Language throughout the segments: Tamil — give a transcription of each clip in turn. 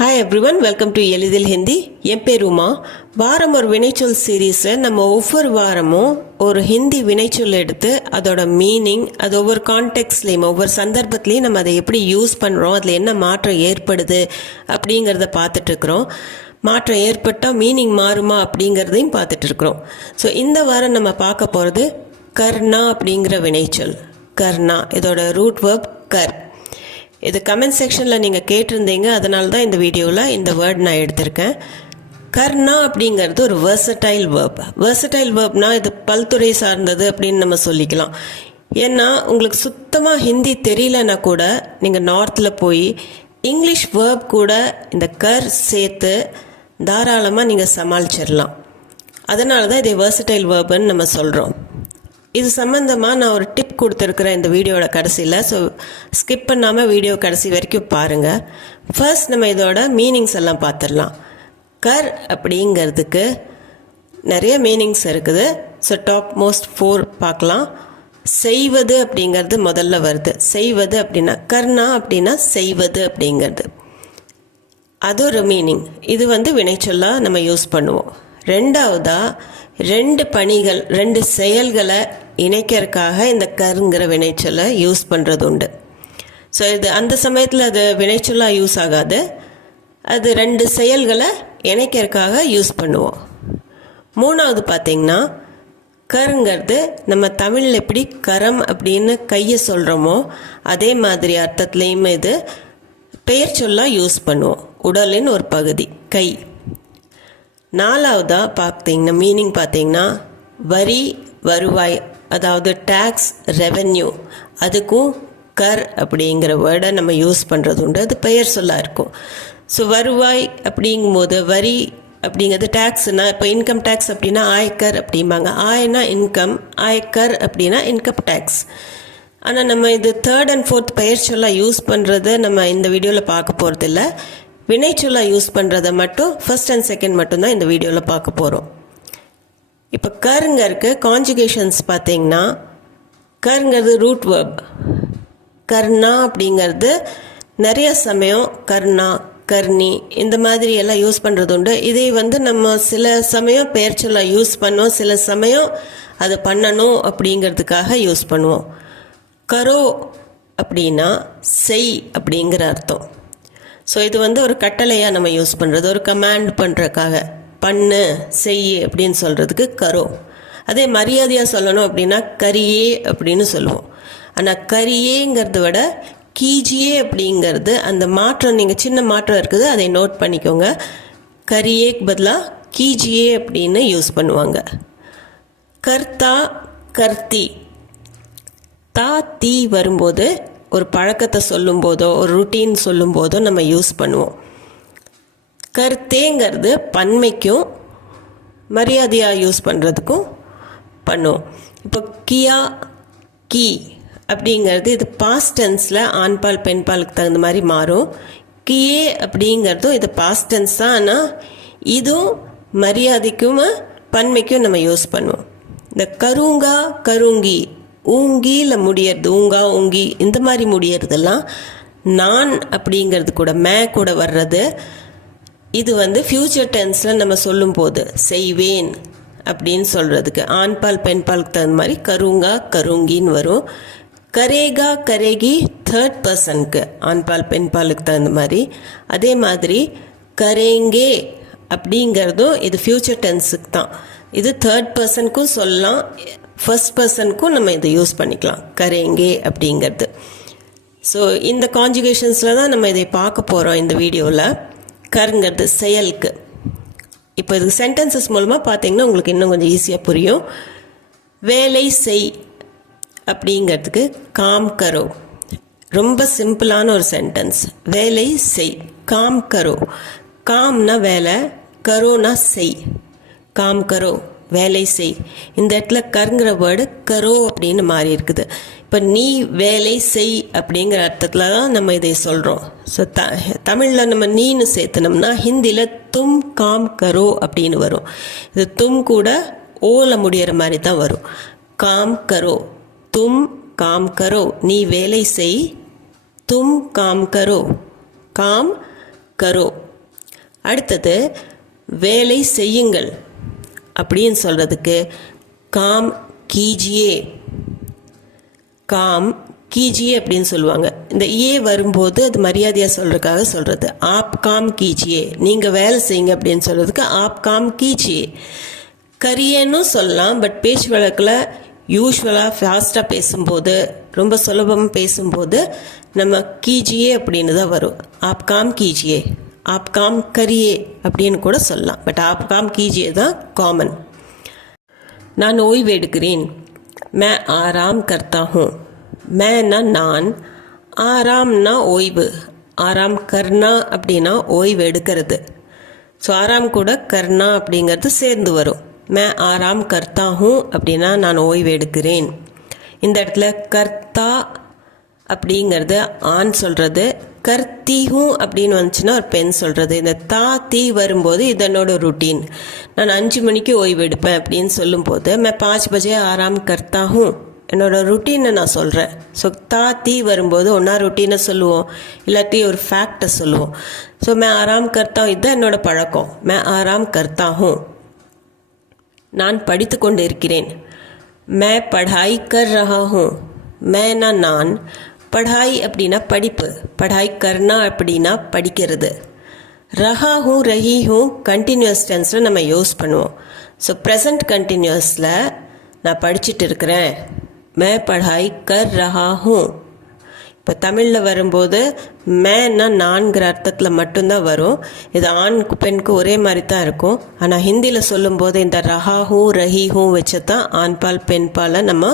Hi everyone, welcome to எளிதில் ஹிந்தி. என் பேர் உமா. வாரம் ஒரு வினைச்சொல் சீரீஸில் நம்ம ஒவ்வொரு வாரமும் ஒரு ஹிந்தி வினைச்சொல் எடுத்து அதோட மீனிங், அது ஒவ்வொரு கான்டெக்ட்லேயும் ஒவ்வொரு சந்தர்ப்பத்துலேயும் நம்ம அதை எப்படி யூஸ் பண்ணுறோம், அதில் என்ன மாற்றம் ஏற்படுது அப்படிங்கிறத பார்த்துட்ருக்குறோம். மாற்றம் ஏற்பட்டால் மீனிங் மாறுமா அப்படிங்கிறதையும் பார்த்துட்ருக்குறோம். ஸோ இந்த வாரம் நம்ம பார்க்க போகிறது கர்னா அப்படிங்கிற வினைச்சொல். கர்னா இதோட ரூட் வேர்ப் கர். இது கமெண்ட் செக்ஷனில் நீங்கள் கேட்டிருந்தீங்க, அதனால தான் இந்த வீடியோவில் இந்த வேர்ட் நான் எடுத்திருக்கேன். கர்னா அப்படிங்கிறது ஒரு வெர்சடைல் வேர்ப். வெர்சடைல் வேர்ப்னால் இது பல்துறை சார்ந்தது அப்படின்னு நம்ம சொல்லிக்கலாம். ஏன்னா உங்களுக்கு சுத்தமாக ஹிந்தி தெரியலன்னா கூட நீங்கள் நார்த்தில் போய் இங்கிலீஷ் வேர்ப் கூட இந்த கர் சேர்த்து தாராளமாக நீங்கள் சமாளிச்சிடலாம். அதனால தான் இதை வெர்சடைல் வேர்புன்னு நம்ம சொல்கிறோம். இது சம்மந்தமாக நான் ஒரு டிப் கொடுத்துருக்குறேன் இந்த வீடியோட கடைசியில். ஸோ ஸ்கிப் பண்ணாமல் வீடியோ கடைசி வரைக்கும் பாருங்கள். ஃபர்ஸ்ட் நம்ம இதோட மீனிங்ஸ் எல்லாம் பார்த்துடலாம். கர் அப்படிங்கிறதுக்கு நிறைய மீனிங்ஸ் இருக்குது. ஸோ டாப் மோஸ்ட் 4 பார்க்கலாம். செய்வது அப்படிங்கிறது முதல்ல வருது. செய்வது அப்படின்னா கர்னா அப்படின்னா செய்வது அப்படிங்கிறது, அது ஒரு மீனிங். இது வினைச்சொல்லாக நம்ம யூஸ் பண்ணுவோம். ரெண்டாவதாக 2 பணிகள் 2 செயல்களை இணைக்கிறதுக்காக இந்த கருங்கிற வினைச்சொல்லை யூஸ் பண்ணுறது உண்டு. ஸோ இது அந்த சமயத்தில் அது வினைச்சொல்லாக யூஸ் ஆகாது, அது 2 செயல்களை இணைக்கிறதுக்காக யூஸ் பண்ணுவோம். மூணாவது பார்த்திங்கன்னா கருங்கிறது நம்ம தமிழில் எப்படி கரம் அப்படின்னு கையை சொல்கிறோமோ அதே மாதிரி அர்த்தத்துலேயும் இது பெயர் சொல்லாக யூஸ் பண்ணுவோம். உடலின் ஒரு பகுதி கை. நாலாவதாக பார்த்தீங்கன்னா மீனிங் பார்த்தீங்கன்னா வரி வருவாய், அதாவது டேக்ஸ் ரெவென்யூ, அதுக்கும் கர் அப்படிங்கிற வேர்டை நம்ம யூஸ் பண்ணுறது உண்டு. அது பெயர் சொல்லாக இருக்கும். ஸோ வருவாய் அப்படிங்கும்போது வரி அப்படிங்கிறது டேக்ஸ்னா இப்போ இன்கம் டேக்ஸ் அப்படின்னா ஆயக்கர் அப்படிம்பாங்க. ஆயனா இன்கம், ஆயக்கர் அப்படின்னா இன்கம் டேக்ஸ். ஆனால் நம்ம இது 3rd and 4th பெயர் சொல்லாக யூஸ் பண்ணுறத நம்ம இந்த வீடியோவில் பார்க்க போகிறதில்ல. வினைச்சொல்லாக யூஸ் பண்ணுறதை மட்டும் 1st and 2nd மட்டும்தான் இந்த வீடியோவில் பார்க்க போகிறோம். இப்போ கருங்கருக்கு கான்ஜுகேஷன்ஸ் பார்த்தீங்கன்னா கருங்கிறது ரூட் வேர்ப். கர்னா அப்படிங்கிறது நிறைய சமயம் கர்னா கர்னி இந்த மாதிரி எல்லாம் யூஸ் பண்ணுறது உண்டு. இதை நம்ம சில சமயம் பெயர் சொல்லாக யூஸ் பண்ணுவோம், சில சமயம் அது பண்ணணும் அப்படிங்கிறதுக்காக யூஸ் பண்ணுவோம். கரோ அப்படின்னா செய் அப்படிங்கிற அர்த்தம். ஸோ இது ஒரு கட்டளையாக நம்ம யூஸ் பண்ணுறது, ஒரு கமாண்ட் பண்ணுறதுக்காக பண்ணு செய் அப்படின்னு சொல்கிறதுக்கு கரோ. அதே மரியாதையாக சொல்லணும் அப்படின்னா கரியே அப்படின்னு சொல்லுவோம். ஆனால் கரியேங்கிறத விட கீஜியே அப்படிங்கிறது அந்த மாற்றம், நீங்கள் சின்ன மாற்றம் இருக்குது, அதை நோட் பண்ணிக்கோங்க. கரியேக்கு பதிலாக கீஜியே அப்படின்னு யூஸ் பண்ணுவாங்க. கர்த்தா கர்த்தி, தா தீ வரும்போது ஒரு பழக்கத்தை சொல்லும்போதோ ஒரு ருட்டீன் சொல்லும்போதோ நம்ம யூஸ் பண்ணுவோம். கர்த்தேங்கிறது பன்மைக்கும் மரியாதையாக யூஸ் பண்ணுறதுக்கும் பண்ணுவோம். இப்போ கியா கி அப்படிங்கிறது இது பாஸ்ட் டென்ஸில் ஆண்பால் பெண்பாலுக்கு தகுந்த மாதிரி மாறும். கியே அப்படிங்கிறதும் இது பாஸ்ட் டென்ஸ் தான், ஆனால் இதுவும் மரியாதைக்கும் பன்மைக்கும் நம்ம யூஸ் பண்ணுவோம். இந்த கருங்கா கருங்கி, ஊங்கியில் முடியறது, ஊங்கா ஊங்கி இந்த மாதிரி முடியறதெல்லாம் நான் அப்படிங்கிறது கூட மே கூட வர்றது. இது ஃப்யூச்சர் டென்ஸில் நம்ம சொல்லும்போது செய்வேன் அப்படின்னு சொல்கிறதுக்கு ஆண்பால் பெண்பாலுக்கு தகுந்த மாதிரி கருங்கா கருங்கின்னு வரும். கரேகா கரேகி 3rd பர்சனுக்கு ஆண்பால் பெண்பாலுக்கு தகுந்த மாதிரி. அதே மாதிரி கரேங்கே அப்படிங்கிறதும் இது ஃப்யூச்சர் டென்ஸுக்கு தான். இது 3rd பர்சனுக்கும் சொல்லலாம், 1st பர்சனுக்கும் நம்ம இதை யூஸ் பண்ணிக்கலாம் கரேங்கே அப்படிங்கிறது. ஸோ இந்த கான்ஜுகேஷன்ஸில் தான் நம்ம இதை பார்க்க போகிறோம் இந்த வீடியோவில். கருங்கிறது செயலுக்கு. இப்போ இது சென்டென்சஸ் மூலமாக பார்த்தீங்கன்னா உங்களுக்கு இன்னும் கொஞ்சம் ஈஸியாக புரியும். வேலை செய் அப்படிங்கிறதுக்கு காம் கரோ. ரொம்ப சிம்பிளான ஒரு சென்டென்ஸ். வேலை செய், காம் கரோ. காம்னா வேலை, கரோனா செய். காம் கரோ வேலை செய். இந்த இடத்துல கருங்கிற வேர்டு கரோ அப்படின்னு மாறி இருக்குது. இப்போ நீ வேலை செய் அப்படிங்கிற அர்த்தத்தில் தான் நம்ம இதை சொல்கிறோம். ஸோ தமிழில் நம்ம நீன்னு சேர்த்தனோம்னா ஹிந்தியில் தும் காம் கரோ அப்படின்னு வரும். இது தும் கூட ஓல முடிகிற மாதிரி தான் வரும். காம் கரோ, தும் காம் கரோ, நீ வேலை செய். தும் காம் கரோ, காம் கரோ அடுத்தது வேலை செய்யுங்கள் அப்படின்னு சொல்கிறதுக்கு காம் கீஜியே, காம் கீஜியே அப்படின்னு சொல்லுவாங்க. இந்த ஏ வரும்போது அது மரியாதையாக சொல்கிறதுக்காக சொல்கிறது. ஆப் காம் கீஜியே, நீங்கள் வேலை செய்யுங்க அப்படின்னு சொல்கிறதுக்கு ஆப் காம் கீஜியே. கரியேன்னு சொல்லலாம், பட் பேச்சு வழக்கில் யூஸ்வலாக ஃபாஸ்ட்டாக பேசும்போது, ரொம்ப சுலபமாக பேசும்போது நம்ம கீஜியே அப்படின்னு தான் வரும். ஆப் காம் கீஜியே, ஆப் காம் கரியே அப்படின்னு கூட சொல்லலாம், பட் ஆப் காம் கீஜியே தான் காமன். நான் ஓய்வு எடுக்கிறேன். மே ஆராம் கர்த்தா ஹூம். மேனா நான், ஆராம்னா ஓய்வு, ஆராம் கர்னா அப்படின்னா ஓய்வு எடுக்கிறது. ஸோ ஆராம் கூட கர்னா அப்படிங்கிறது சேர்ந்து வரும். மே ஆராம் கர்த்தா ஹூம் அப்படின்னா நான் ஓய்வு எடுக்கிறேன். இந்த இடத்துல கர்த்தா அப்படிங்கிறது ஆண் சொல்கிறது, கர்த்தி ஹூம் அப்படின்னு வந்துச்சுன்னா ஒரு பெண் சொல்கிறது. இந்த தா தீ வரும்போது இதனோட ருட்டீன். நான் 5 மணிக்கு ஓய்வு எடுப்பேன் அப்படின்னு சொல்லும்போது மே 5 பஜே ஆராம் கர்த்தா ஹூம், என்னோட ருட்டீனை நான் சொல்கிறேன். ஸோ தா தீ வரும்போது ஒன்றா ருட்டீனை சொல்லுவோம், இல்லாட்டி ஒரு ஃபேக்டை சொல்லுவோம். ஸோ மே ஆராம் கர்த்தா, இதுதான் என்னோட பழக்கம். மே ஆராம் கர்த்தா ஹூம். நான் படித்து கொண்டு இருக்கிறேன். மே பढ़ाई कर रहा हूँ. மேனா நான், பढ़ाई அப்படின்னா படிப்பு, பढ़ाई करना அப்படின்னா படிக்கிறது. ரஹா ஹூ ரஹி ஹூ கண்டினியூஸ் டென்ஸில் நம்ம யூஸ் பண்ணுவோம். ஸோ ப்ரெசன்ட் கண்டினியூஸில் நான் படிச்சுட்டு இருக்கிறேன். மே पढ़ाई कर रहा हूँ. இப்போ தமிழில் வரும்போது மேன்னா நான்கிற அர்த்தத்தில் மட்டும்தான் வரும். இது ஆணுக்கு பெண்ணுக்கு ஒரே மாதிரி தான் இருக்கும். ஆனால் ஹிந்தியில் சொல்லும்போது இந்த ரஹா ஹூ ரஹி ஹூ வச்சு தான் ஆண்பால் பெண்பாலை நம்ம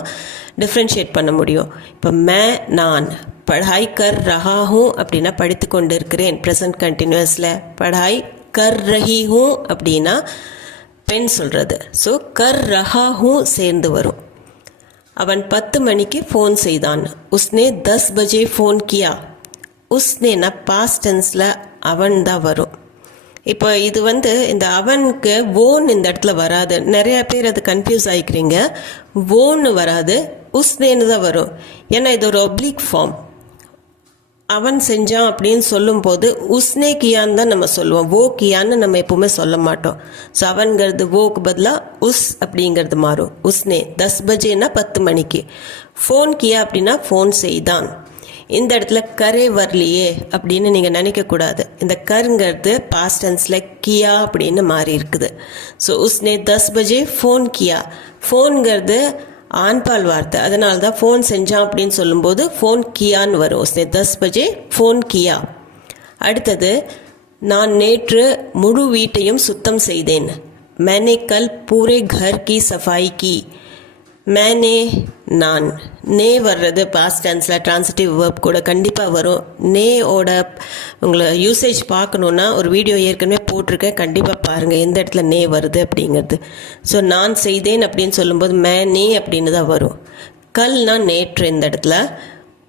டிஃப்ரென்ஷியேட் பண்ண முடியும். இப்போ மே நான், பढ़ाई कर रहा हूँ அப்படின்னா படித்து கொண்டு இருக்கிறேன் ப்ரெசன்ட் கண்டினியூஸில். पढ़ाई कर रही हूँ அப்படின்னா பெண் சொல்கிறது. ஸோ कर रहा हूँ சேர்ந்து வரும். அவன் 10 மணிக்கு ஃபோன் செய்தான். உஸ்னே 10 பஜே ஃபோன் கியா. உஸ்னேனா பாஸ்ட் டென்ஸில் அவன் தான் வரும். இப்போ இது இந்த அவனுக்கு ஓன் இந்த இடத்துல வராது. நிறைய பேர் அது கன்ஃபியூஸ் ஆகிக்கிறீங்க. ஓன்னு வராது, உஸ்னேன்னு தான் வரும். ஏன்னா இது ஒரு ஒப்ளிக் ஃபார்ம். அவன் செஞ்சான் அப்படின்னு சொல்லும்போது உஸ்னே கியான்னு தான் நம்ம சொல்லுவோம், ஓ கியான்னு நம்ம எப்பவுமே சொல்ல மாட்டோம். ஸோ அவன்கிறது ஓக்கு பதிலாக உஸ் அப்படிங்கிறது மாறும். உஸ்னே 10 பஜேனா 10 மணிக்கு, ஃபோன் கியா அப்படின்னா ஃபோன் செய்தான். இந்த இடத்துல கரே வரலையே அப்படின்னு நீங்கள் நினைக்கக்கூடாது. இந்த கருங்கிறது பாஸ்ட் டென்ஸில் கியா அப்படின்னு மாறி இருக்குது. ஸோ உஸ்னே 10 பஜே ஃபோன் கியா. ஃபோன்கிறது ஆண்பால் வார்த்தை, அதனால தான் ஃபோன் செஞ்சான் அப்படின்னு சொல்லும்போது ஃபோன் கியான்னு வரும். உஸ்னே 10 பஜே ஃபோன் கியா. அடுத்தது நான் நேற்று முழு வீட்டையும் சுத்தம் செய்தேன். मैंने कल पूरे घर की सफाई की. मैंने நான், நே வர்றது பாஸ்ட் டென்ஸில் ட்ரான்சிட்டிவ் வேர்ப் கூட கண்டிப்பாக வரும். நேயோட உங்களை யூசேஜ் பார்க்கணுன்னா ஒரு வீடியோ ஏற்கனவே போட்டிருக்கேன், கண்டிப்பாக பாருங்கள் எந்த இடத்துல நே வருது அப்படிங்கிறது. ஸோ நான் செய்தேன் அப்படின்னு சொல்லும்போது நே அப்படின்னு தான் வரும். கல்னா நேற்று இந்த இடத்துல,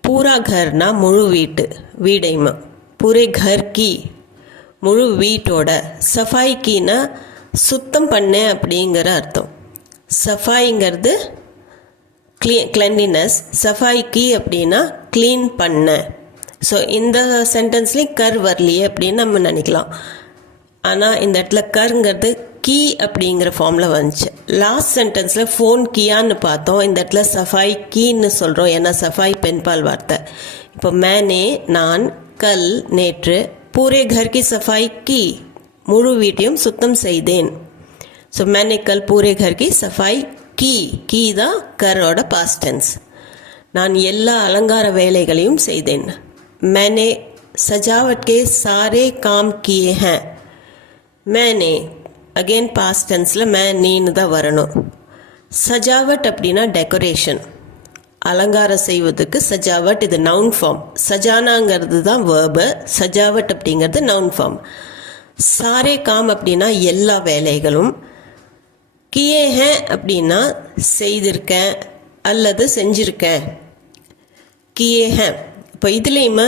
பூரா கர்னா முழு வீட்டு, வீடைமா, பூரே கர் கி முழு வீட்டோட, சஃபாய் கீனா சுத்தம் பண்ணேன் அப்படிங்கிற அர்த்தம். சஃபாய்ங்கிறது கிளென்லினஸ், சஃபாய் கி அப்படின்னா க்ளீன் பண்ண. ஸோ இந்த சென்டென்ஸ்லேயும் கர் வரலையே அப்படின்னு நம்ம நினைக்கலாம். ஆனால் இந்த இடத்துல கருங்கிறது கீ அப்படிங்கிற ஃபார்மில் வந்துச்சு. லாஸ்ட் சென்டென்ஸில் ஃபோன் கியான்னு பார்த்தோம், இந்த இடத்துல சஃபாய் கீன்னு சொல்கிறோம், ஏன்னா சஃபாய் பெண்பால் வார்த்தை. இப்போ மேனே நான், கல் நேற்று, பூரே घर की सफाई की முழு வீட்டையும் சுத்தம் செய்தேன். ஸோ मैंने कल पूरे घर की सफाई கீ தான் கரோட பாஸ்ட் டென்ஸ். நான் எல்லா அலங்கார வேலைகளையும் செய்தேன். मैंने सजावट के सारे काम किए हैं. मैंने அகெயின் பாஸ்ட் டென்ஸில் நீன்னு தான் வரணும். சஜாவட் அப்படின்னா டெக்கரேஷன், அலங்காரம் செய்வதுக்கு சஜாவட், இது நவுன் ஃபார்ம். சஜானாங்கிறது தான் வேர்பு, சஜாவட் அப்படிங்கிறது நவுன் ஃபார்ம். சாரே காம் அப்படின்னா எல்லா வேலைகளும், கியே ஹே அப்படின்னா செய்திருக்கேன் அல்லது செஞ்சுருக்கேன், கியே ஹே. இப்போ இதுலேயுமே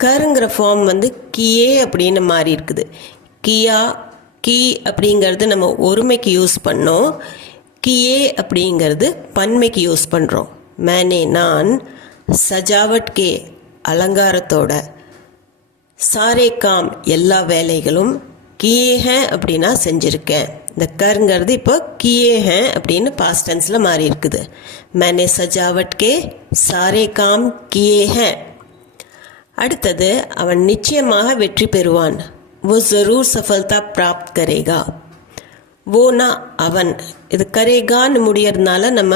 கருங்கிற ஃபார்ம் கியே அப்படின்னு மாறி இருக்குது. கியா கீ அப்படிங்கிறது நம்ம ஒருமைக்கு யூஸ் பண்ணோம், கியே அப்படிங்கிறது பன்மைக்கு யூஸ் பண்ணுறோம். மேனே நான், சஜாவட் கே அலங்காரத்தோட, சாரே காம் எல்லா வேலைகளும், கியே ஹேன் அப்படின்னா செஞ்சுருக்கேன். இந்த கருங்கிறது இப்போ கியே ஹேன் அப்படின்னு பாஸ்ட் டென்ஸில் மாறி இருக்குது. मैंने सजावट के सारे काम किए हैं. அடுத்தது அவன் நிச்சயமாக வெற்றி பெறுவான். वो ज़रूर सफलता प्राप्त करेगा. வோனா அவன், இது கரேகான்னு முடியறதுனால நம்ம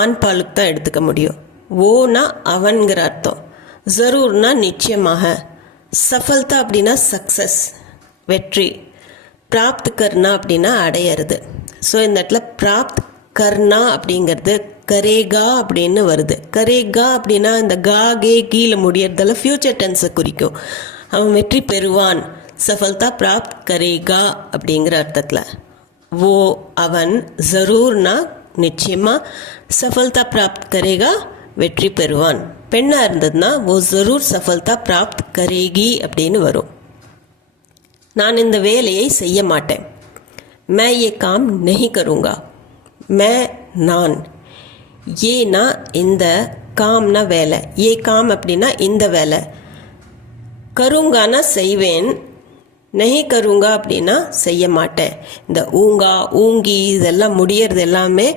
ஆண் பாலுக்கு தான் எடுத்துக்க முடியும். ஓனா அவன்கிற அர்த்தம், ஜரூர்னா நிச்சயமாக, சஃபல்தா அப்படின்னா சக்ஸஸ் வெற்றி, பிராப்த் கர்னா அப்படின்னா அடையிறது. ஸோ இந்த இடத்துல பிராப்த் கர்னா அப்படிங்கிறது கரேகா அப்படின்னு வருது. கரேகா அப்படின்னா இந்த கா கே கீழே முடியறதால ஃபியூச்சர் டென்ஸை குறிக்கும். அவன் வெற்றி பெறுவான், சஃபல்தா பிராப்த் கரேகா அப்படிங்கிற அர்த்தத்தில். ஓ அவன், ஜரூர்னா நிச்சயமாக, சஃபல்தா பிராப்த் கரேகா வெற்றி பெறுவான். பெண்ணாக இருந்ததுன்னா ஓ ஜரூர் சஃபல்தா பிராப்த் கரேகி அப்படின்னு வரும். நான் இந்த வேலையை செய்ய மாட்டேன். मैं ये काम नहीं करूँगा. मैं நான், ஏனா இந்த, காம்னா வேலை, ஏ காம் அப்படின்னா இந்த வேலை, கருங்கானா செய்வேன், நெஹி கருங்கா அப்படின்னா செய்ய மாட்டேன். இந்த ஊங்கா ஊங்கி இதெல்லாம் முடியறது எல்லாமே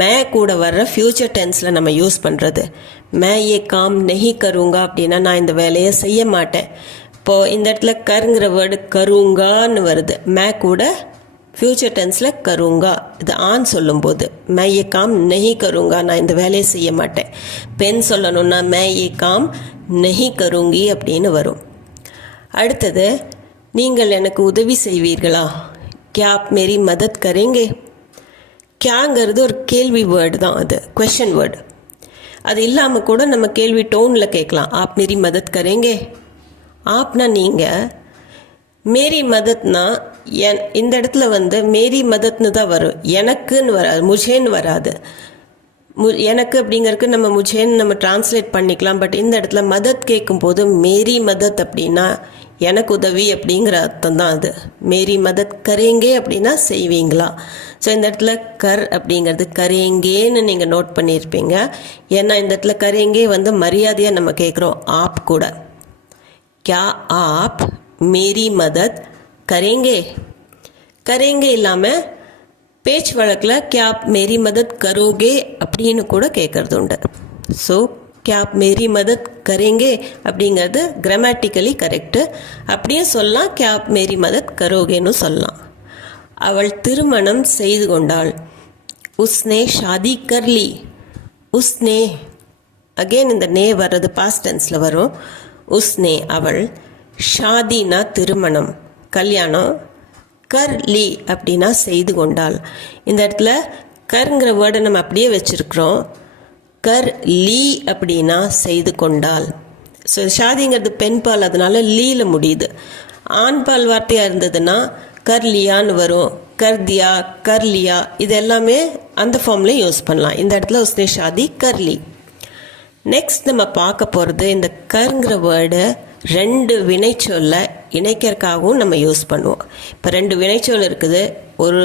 மே கூட வர்ற ஃப்யூச்சர் டென்ஸில் நம்ம யூஸ் பண்ணுறது. மே ஏ காம் நெஹி கருங்கா அப்படின்னா நான் இந்த வேலையை செய்ய மாட்டேன். இப்போது இந்த இடத்துல கருங்கிற வேர்டு கருங்கான்னு வருது. மே கூட ஃப்யூச்சர் டென்ஸில் கருங்கா, இது ஆண் சொல்லும்போது மே ஏ காம் நெஹி கருங்கா, நான் இந்த வேலையை செய்ய மாட்டேன். பெண் சொல்லணும்னா மே ஏ காம் நெஹி கருங்கி அப்படின்னு வரும். அடுத்தது, நீங்கள் எனக்கு உதவி செய்வீர்களா? क्या आप मेरी मदद करेंगे? क्याங்கிறது ஒரு கேள்வி வேர்டு தான், அது क्वेश्चन வேர்டு. அது இல்லாமல் கூட நம்ம கேள்வி டோனில் கேட்கலாம். आप मेरी मदद करेंगे? ஆப்னா நீங்கள், மேரி மதத்னா இந்த இடத்துல வந்து மேரி மதத்னு தான் வரும், எனக்குன்னு வராது, முஜேன்னு வராது. எனக்கு அப்படிங்கிறதுக்கு நம்ம முஜேன்னு நம்ம டிரான்ஸ்லேட் பண்ணிக்கலாம். பட் இந்த இடத்துல மதத் கேட்கும்போது மேரி மதத் அப்படின்னா எனக்கு உதவி அப்படிங்கிற அர்த்தம் தான் அது. மேரி மதத் கரேங்கே அப்படின்னா செய்வீங்களா. ஸோ இந்த இடத்துல கர் அப்படிங்கிறது கரேங்கேன்னு நீங்கள் நோட் பண்ணியிருப்பீங்க. ஏன்னா இந்த இடத்துல கரேங்கே வந்து மரியாதையாக நம்ம கேட்குறோம் ஆப் கூட. क्या आप मेरी मदद करेंगे? கரேங்கே இல்லாமல் பேச்சு வழக்கில் क्या आप मेरी मदद करोगे அப்படின்னு கூட கேட்குறது உண்டு. ஸோ क्या आप मेरी मदद करेंगे அப்படிங்கிறது கிராமட்டிக்கலி கரெக்டு. அப்படியே சொல்லலாம் क्या आप मेरी मदद करोगेன்னு சொல்லலாம். அவள் திருமணம் செய்து கொண்டாள். உஸ்னே ஷாதி கர்லி. உஸ்னே அகெயின் இந்த நே வர்றது பாஸ்ட் டென்ஸில் வரும். உஸ்னே அவள், ஷாதினா திருமணம் கல்யாணம், கர்லி அப்படின்னா செய்து கொண்டாள். இந்த இடத்துல கருங்கிற வேர்டை நம்ம அப்படியே வச்சுருக்குறோம். கர் லீ அப்படின்னா செய்து கொண்டாள். ஸோ ஷாதிங்கிறது பெண் பால், அதனால லீல முடியுது. ஆண் பால் வார்த்தையாக இருந்ததுன்னா கர்லியான்னு வரும். கர்தியா, கர்லியா இது எல்லாமே அந்த ஃபார்மில் யூஸ் பண்ணலாம். இந்த இடத்துல உஸ்னே ஷாதி கர்லி. நெக்ஸ்ட் நம்ம பார்க்க போகிறது, இந்த கருங்கிற வேர்டு ரெண்டு வினைச்சொல்லை இணைக்கிறதுக்காகவும் நம்ம யூஸ் பண்ணுவோம். இப்போ ரெண்டு வினைச்சொல் இருக்குது, ஒரு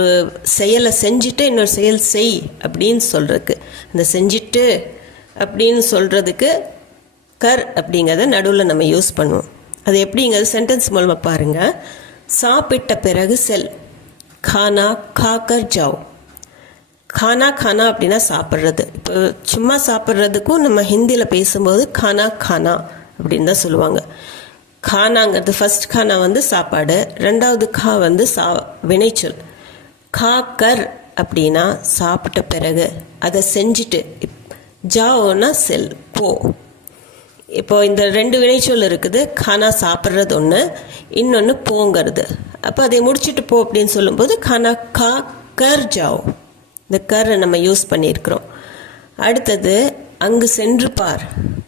செயலை செஞ்சுட்டு இன்னொரு செயல் செய் அப்படின்னு சொல்கிறதுக்கு, அந்த செஞ்சுட்டு அப்படின்னு சொல்கிறதுக்கு கர் அப்படிங்கிறத நடுவில் நம்ம யூஸ் பண்ணுவோம். அது எப்படிங்கிறது சென்டென்ஸ் மூலமாக பாருங்கள். சாப்பிட்ட பிறகு செல், खाना खाकर जाओ. खाना खाना அப்படின்னா சாப்பிட்றது. இப்போ சும்மா சாப்பிட்றதுக்கும் நம்ம ஹிந்தியில் பேசும்போது खाना खाना அப்படின்னு தான் சொல்லுவாங்க. खानाங்கிறது ஃபர்ஸ்ட் खाना வந்து சாப்பாடு, ரெண்டாவது खा வந்து வினைச்சொல். खा कर அப்படின்னா சாப்பிட்ட பிறகு, அதை செஞ்சுட்டு. ஜாவோன்னா செல், போ. இப்போ இந்த ரெண்டு வினைச்சொல் இருக்குது. खाना சாப்பிட்றது ஒன்று, இன்னொன்று போங்கிறது. அப்போ அதை முடிச்சுட்டு போ அப்படின்னு சொல்லும்போது खाना खा कर जाओ, இந்த கரை நம்ம யூஸ் பண்ணியிருக்கிறோம். அடுத்தது, அங்கு சென்று பார்.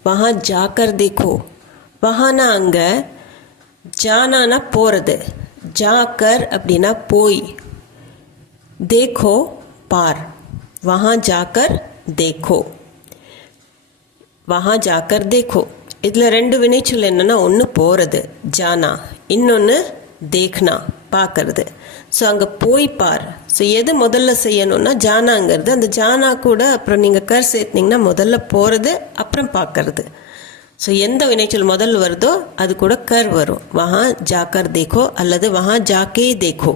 வஹா ஜாக்கர் தேக்கோ. வஹானா அங்கே, ஜானானா போகிறது, ஜாக்கர் அப்படின்னா போய், தேக்கோ பார். வஹா ஜாக்கர் தேக்கோ, வஹா ஜாக்கர் தேக்கோ. இதில் ரெண்டு வினைச்சொல் என்னென்னா, ஒன்று போகிறது ஜானா, இன்னொன்று தேக்னா பார்க்கறது. ஸோ அங்கே போய் பார். ஸோ எது முதல்ல செய்யணும்னா ஜானாங்கிறது. அந்த ஜானா கூட அப்புறம் நீங்கள் கர் சேர்த்திங்கன்னா முதல்ல போகிறது அப்புறம் பார்க்கறது. ஸோ எந்த வினைச்சொல் முதல் வருதோ அது கூட கர் வரும். வஹா ஜாக்கர் தேக்கோ அல்லது வஹா ஜாக்கே தேக்கோ.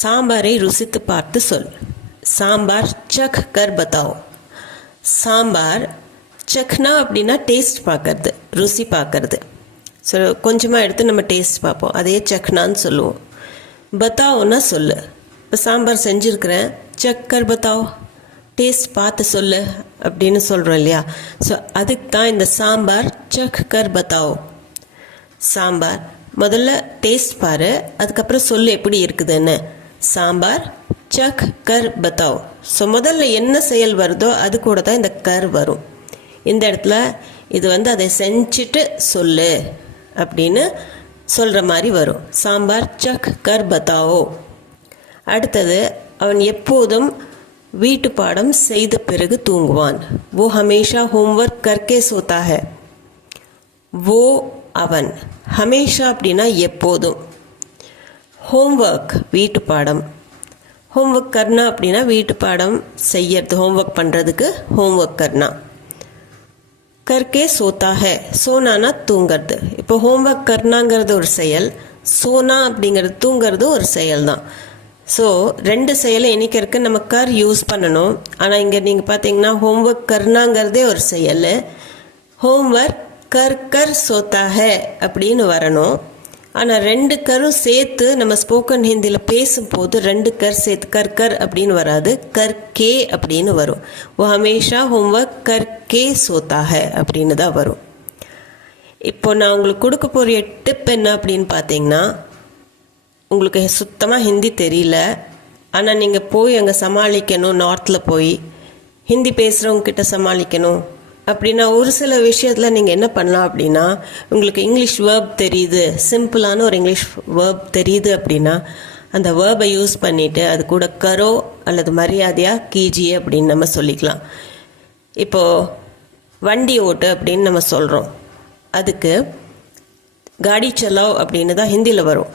சாம்பாரை ருசித்து பார்த்து சொல். சாம்பார் சக் கர் பத்தாவோ. சாம்பார் சக்னா அப்படின்னா டேஸ்ட் பார்க்கறது, ருசி பார்க்கறது. ஸோ கொஞ்சமாக எடுத்து நம்ம டேஸ்ட் பார்ப்போம், அதையே சக்னான்னு சொல்லுவோம். பத்தாவோன்னா சொல்லு. இப்போ சாம்பார் செஞ்சுருக்கிறேன், சக்கர் பத்தாவோ, டேஸ்ட் பார்த்து சொல்லு அப்படின்னு சொல்கிறோம் இல்லையா. ஸோ அதுக்கு தான் இந்த சாம்பார் சக் கர் பத்தாவோ. சாம்பார் முதல்ல டேஸ்ட் பாரு, அதுக்கப்புறம் சொல்லு எப்படி இருக்குதுன்னு. சாம்பார் சக் கர் பத்தாவோ. ஸோ முதல்ல என்ன செயல் வருதோ அது கூட தான் இந்த கர் வரும். இந்த இடத்துல இது அதை செஞ்சுட்டு சொல்லு அப்படின்னு சொல்கிற மாதிரி வரும். சாம்பார் சக் கர் பத்தாவோ. அடுத்தது, அவன் எப்போதும் வீட்டு பாடம் செய்த பிறகு தூங்குவான். वो हमेशा होमवर्क करके सोता है. वो அவன். ஹமேஷா அப்படின்னா எப்போதும். ஹோம்ஒர்க் வீட்டு பாடம். ஹோம்ஒர்க் கர்னா அப்படின்னா வீட்டு பாடம் செய்யறது, ஹோம்ஒர்க் பண்ணுறதுக்கு ஹோம்ஒர்க் கர்னா. கர்கே சோத்தா ஹே, சோனானா தூங்கிறது. இப்போ ஹோம்ஒர்க் கர்னாங்கிறது ஒரு செயல், சோனா அப்படிங்கிறது தூங்கிறது ஒரு செயல் தான். ஸோ ரெண்டு செயலை இணைக்கிறதுக்கு நம்ம கர் யூஸ் பண்ணணும். ஆனால் இங்கே நீங்கள் பார்த்தீங்கன்னா ஹோம்ஒர்க் கர்னாங்கிறதே ஒரு செயல். ஹோம்ஒர்க் கர் கர் சோத்தா ஹே அப்படின்னு வரணும். ஆனால் ரெண்டு கரும் சேர்த்து நம்ம ஸ்போக்கன் ஹிந்தியில் பேசும்போது ரெண்டு கர் சேர்த்து கர் கர் அப்படின்னு வராது, கர் கே அப்படின்னு வரும். ஓ ஹமேஷா ஹோம்ஒர்க் கர் கே சோத்தா ஹே அப்படின்னு தான் வரும். இப்போ நான் உங்களுக்கு கொடுக்க போகிற டிப் என்ன அப்படின்னு பார்த்தீங்கன்னா, உங்களுக்கு சுத்தமாக ஹிந்தி தெரியல, ஆனால் நீங்கள் போய் அங்கே சமாளிக்கணும், நார்த்தில் போய் ஹிந்தி பேசுகிறவங்கக்கிட்ட சமாளிக்கணும் அப்படின்னா ஒரு சில விஷயத்தில் நீங்கள் என்ன பண்ணலாம் அப்படின்னா, உங்களுக்கு இங்கிலீஷ் வேர்ப் தெரியுது, சிம்பிளான ஒரு இங்கிலீஷ் வேர்ப் தெரியுது அப்படின்னா அந்த வேர்பை யூஸ் பண்ணிவிட்டு அது கூட கரோ அல்லது மரியாதையாக கீஜியே அப்படின்னு நம்ம சொல்லிக்கலாம். இப்போது வண்டி ஓட்டு அப்படின்னு நம்ம சொல்கிறோம், அதுக்கு காடி சலாவ் அப்படின்னு தான் ஹிந்தியில் வரும்.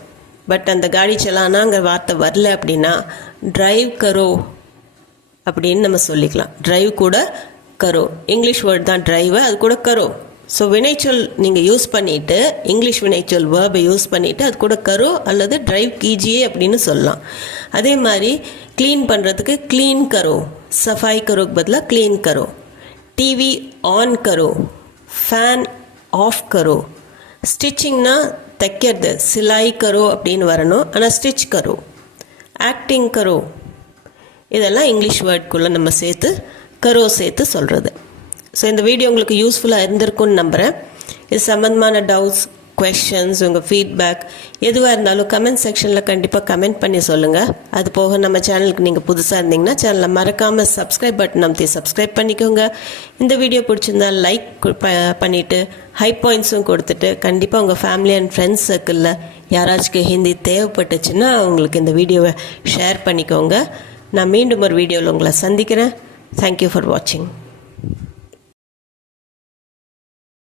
பட் அந்த காடி சலானாங்கிற வார்த்தை வரல அப்படின்னா ட்ரைவ் கரோ அப்படின்னு நம்ம சொல்லிக்கலாம். ட்ரைவ் கூட கரோ, இங்கிலீஷ் வேர்ட் தான் ட்ரைவு, அது கூட கரோ. ஸோ வினைச்சொல் நீங்கள் யூஸ் பண்ணிவிட்டு, இங்கிலீஷ் வினைச்சொல் வேர்பை யூஸ் பண்ணிவிட்டு அது கூட கரோ அல்லது ட்ரைவ் கீஜியே அப்படின்னு சொல்லலாம். அதே மாதிரி க்ளீன் பண்ணுறதுக்கு க்ளீன் கரோ, சஃபாய் கரோக்கு பதிலாக க்ளீன் கரோ. டிவி ஆன் கரோ, ஃபேன் ஆஃப் கரோ. ஸ்டிச்சிங்னா தைக்கிறது, சிலாய் கரோ அப்படின்னு வரணும், ஆனால் ஸ்டிச் கரோ. ஆக்டிங் கரோ, இதெல்லாம் இங்கிலீஷ் வேர்ட்குள்ளே நம்ம சேர்த்து கரோ சேர்த்து சொல்கிறது. ஸோ இந்த வீடியோ உங்களுக்கு யூஸ்ஃபுல்லாக இருந்திருக்குன்னு நம்புகிறேன். இது சம்மந்தமான டவுட்ஸ், கொஷன்ஸ், உங்கள் ஃபீட்பேக் எதுவாக இருந்தாலும் கமெண்ட் செக்ஷனில் கண்டிப்பாக கமெண்ட் பண்ணி சொல்லுங்கள். அது போக நம்ம சேனலுக்கு நீங்கள் புதுசாக இருந்தீங்கன்னா சேனலை மறக்காமல் சப்ஸ்கிரைப் பட்டன் அமைத்தி சப்ஸ்கிரைப் பண்ணிக்கோங்க. இந்த வீடியோ பிடிச்சிருந்தால் லைக் பண்ணிவிட்டு ஹை பாயிண்ட்ஸும் கொடுத்துட்டு கண்டிப்பாக உங்கள் ஃபேமிலி அண்ட் ஃப்ரெண்ட்ஸ் சர்க்கிளில் யாராச்சும் ஹிந்தி தேவைப்பட்டுச்சுன்னா அவங்களுக்கு இந்த வீடியோவை ஷேர் பண்ணிக்கோங்க. நான் மீண்டும் ஒரு வீடியோவில் உங்களை சந்திக்கிறேன். தேங்க்யூ ஃபார் வாட்சிங்.